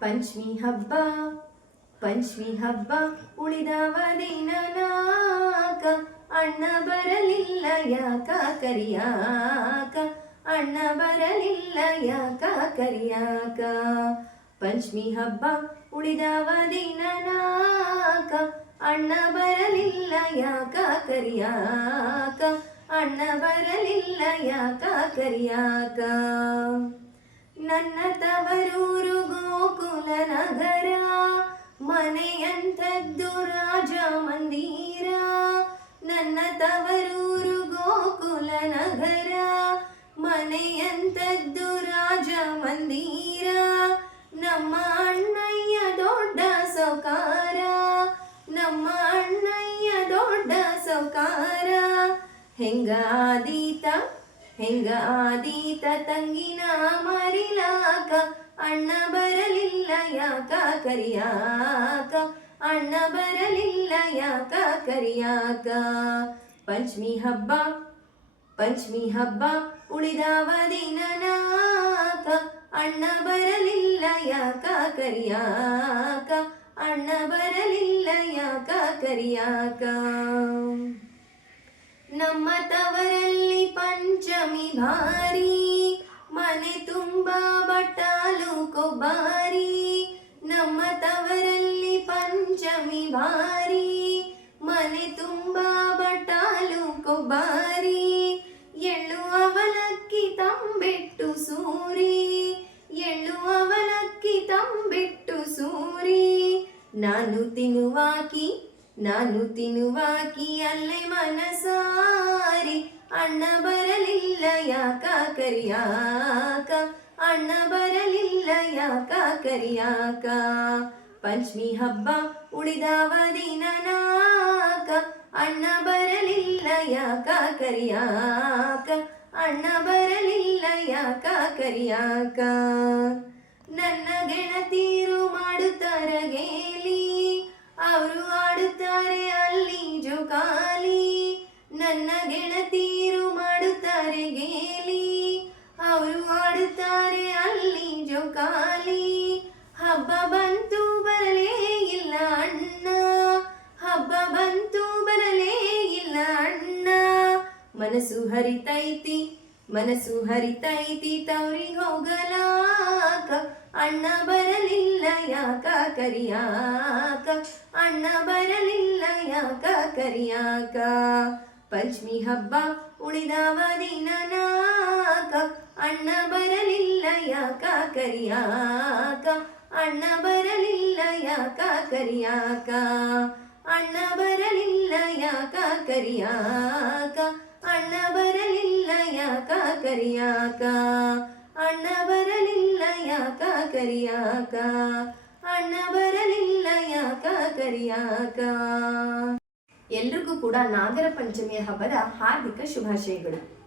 ಪಂಚಮಿ ಹಬ್ಬ ಪಂಚಮಿ ಹಬ್ಬ ಉಳಿದವ ದಿನ ನಾಕ. ಅಣ್ಣ ಬರಲಿಲ್ಲ ಯಾಕ ಕರಿಯಾಕ? ಅಣ್ಣ ಬರಲಿಲ್ಲ ಯಾಕ ಕರಿಯಾಕ? ಪಂಚಮಿ ಹಬ್ಬ ಉಳಿದವ ದಿನ ನಾಕ. ಅಣ್ಣ ಬರಲಿಲ್ಲ ಯಾಕ ಕರಿಯಾಕ? ಅಣ್ಣ ಬರಲಿಲ್ಲ ಯಾಕ ಕರಿಯಾಕ? ನನ್ನ ತವರೂರು ಗೋಕುಲ ನಗರ, ಮನೆಯಂಥದ್ದು ರಾಜ ಮಂದಿರ. ನನ್ನ ತವರೂರು ಗೋಕುಲ ನಗರ, ಮನೆಯಂಥದ್ದು ರಾಜ ಮಂದಿರ. ನಮ್ಮ ಅಣ್ಣಯ್ಯ ದೊಡ್ಡ ಸೌಕಾರ, ನಮ್ಮ ಅಣ್ಣಯ್ಯ ದೊಡ್ಡ ಸೌಕಾರ. ಹೆಂಗಾದೀತ ಹೆಂಗ ಆದೀತ ತಂಗಿನ ಮರಿಲಾಕ ಅಣ್ಣ ಬರಲಿಲ್ಲ ಯಾಕ ಕರಿಯಾಕ? ಅಣ್ಣ ಬರಲಿಲ್ಲ ಯಾಕ ಕರಿಯಾಕ? ಪಂಚಮಿ ಹಬ್ಬ ಪಂಚಮಿ ಹಬ್ಬ ಉಳಿದಾವ ದಿನ ನಾಕ ಅಣ್ಣ ಬರಲಿಲ್ಲ ಯಾಕ ಕರಿಯಾಕ? ಅಣ್ಣ ಬರಲಿಲ್ಲ ಯಾಕ ಕರಿಯಾಕ? ನಮ್ಮ ತವರಲ್ಲಿ ಪಂಚಮಿ ಭಾರಿ, ಮನೆ ತುಂಬ ಕೊಬ್ಬಾರಿ ನಮ್ಮ ತವರಲ್ಲಿ ಪಂಚಮಿ ಬಾರಿ ಮನೆ ತುಂಬ ಬಟಾಲು ಕೊಬ್ಬಾರಿ, ಎಳ್ಳು ಅವಲಕ್ಕಿ ತಂಬಿಟ್ಟು ಸೂರಿ, ಎಳ್ಳು ಅವಲಕ್ಕಿ ತಂಬಿಟ್ಟು ಸೂರಿ. ನಾನು ತಿನ್ನುವಾಕಿ ನಾನು ತಿನ್ನುವಾಕಿ ಅಲ್ಲೇ ಮನಸಾರಿ, ಅಣ್ಣ ಬರಲಿಲ್ಲ ಯಾಕ ಕರಿಯಾಕ? ಅಣ್ಣ ಬರಲಿಲ್ಲ ಯಾಕ ಕರಿಯಾಕ ಪಂಚಮಿ ಹಬ್ಬ ಉಳಿದವ ದಿನ ನಾಕ ಅಣ್ಣ ಬರಲಿಲ್ಲ ಯಾಕ ಕರಿಯಾಕ ಅಣ್ಣ ಬರಲಿಲ್ಲ ಯಾಕ ಕರಿಯಾಕ ನನ್ನ ಗೆಳತೀರು ಮಾಡುತ್ತಾರ ಗೇಲಿ. ಅವರು ಆಡುತ್ತಾರೆ ಅಲ್ಲಿ ಜೋಕಾಲಿ. ನನ್ನ ಗೆಳತೀರು ಮನಸ್ಸು ಹರಿತೈತಿ ಮನಸ್ಸು ಹರಿತೈತಿ ತೌರಿ ಹೋಗಲಾಕ. ಅಣ್ಣ ಬರಲಿಲ್ಲ ಯಾಕ ಕರಿಯಾಕ? ಅಣ್ಣ ಬರಲಿಲ್ಲ ಯಾಕ ಕರಿಯಾಕ? ಪಂಚಮಿ ಹಬ್ಬ ಉಳಿದಾವ ದಿನನಾಕ. ಅಣ್ಣ ಬರಲಿಲ್ಲ ಯಾಕ ಕರಿಯಾಕ? ಅಣ್ಣ ಬರಲಿಲ್ಲ ಯಾಕ ಕರಿಯಾಕ? ಅಣ್ಣ ಬರಲಿಲ್ಲ ಯಾಕ ಕರಿಯಾಕ? ಅಣ್ಣ ಬರಲಿಲ್ಲ ಯಾಕ ಕರಿಯಾಕ? ಅಣ್ಣ ಬರಲಿಲ್ಲ ಯಾಕ ಕರಿಯಾಕ? ಅಣ್ಣ ಬರಲಿಲ್ಲ ಯಾಕ ಕರಿಯಾಕ? ಎಲ್ರಿಗೂ ಕೂಡ ನಾಗರ ಪಂಚಮಿಯ ಹಬ್ಬದ ಹಾರ್ದಿಕ ಶುಭಾಶಯಗಳು.